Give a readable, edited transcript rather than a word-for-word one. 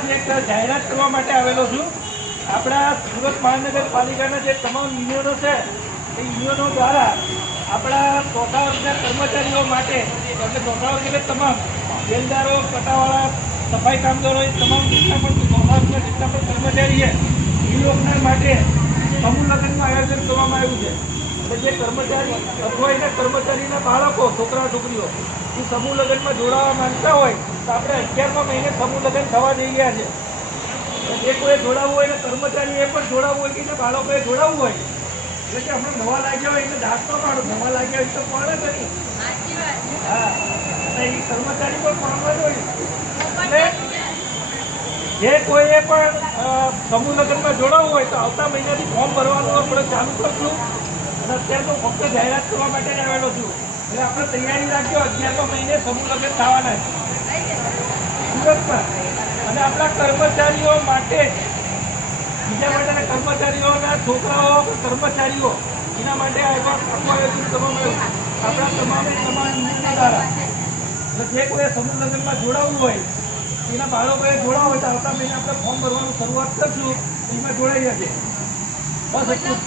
ખાસ એક જાહેરાત કરવા માટે આવેલો છું. આપણા સુરત મહાનગરપાલિકાના જે તમામ યુનિયનો છે એ યુનિયનો દ્વારા આપણા ચોથા વર્ગના કર્મચારીઓ માટે, એટલે ચોથા વર્ગ એટલે તમામ બેલદારો, પટાવાળા, સફાઈ કામદારો, એ તમામ જેટલા પણ ચોથા વર્ગના જેટલા પણ કર્મચારી છે એ લોકોના માટે સમૂહ લગ્નનું આયોજન કરવામાં આવ્યું છે. જે કર્મચારી અથવા એના કર્મચારીના બાળકો, છોકરા છોકરીઓ એ સમૂહ લગ્નમાં જોડાવા માંગતા હોય તો આપણે 11મા મહિને સમૂહ લગ્ન થવા જઈ રહ્યા છે. જે કોઈ જોડાવવું હોય, કર્મચારી એ પણ જોડાવવું હોય કે બાળકોએ જોડાવવું હોય, એટલે કે હમણાં નવા લાગ્યા હોય એટલે દાખલો પાડો, નવા લાગ્યા હોય તો પડે નહીં. હા, એ કર્મચારી પણ પાડવાનો હોય. એટલે જે કોઈએ પણ સમૂહ લગ્નમાં જોડાવવું હોય તો આવતા મહિનાથી ફોર્મ ભરવાનું આપણે ચાલુ કરશું. અને અત્યારે તો ફક્ત જાહેરાત કરવા માટે જ આવેલો છું. એટલે આપણે તૈયારી રાખજો. 11મા મહિને સમૂહ લગ્ન થવાના છે સુરતમાં. અને આપણા કર્મચારીઓ માટે, બીજા માટેના કર્મચારીઓના છોકરાઓ, કર્મચારીઓ એના માટે આયોજન કરવામાં આવ્યું આપણા તમામ યુનિયનો દ્વારા. એટલે જે કોઈ સમૂહ લગ્નમાં જોડાવવું હોય, એના બાળકોએ જોડાવવું હોય તો આવતા મહિને આપણે ફોર્મ ભરવાનું શરૂઆત કરશું. એમાં જોડાઈ જશે. બસ એટલું.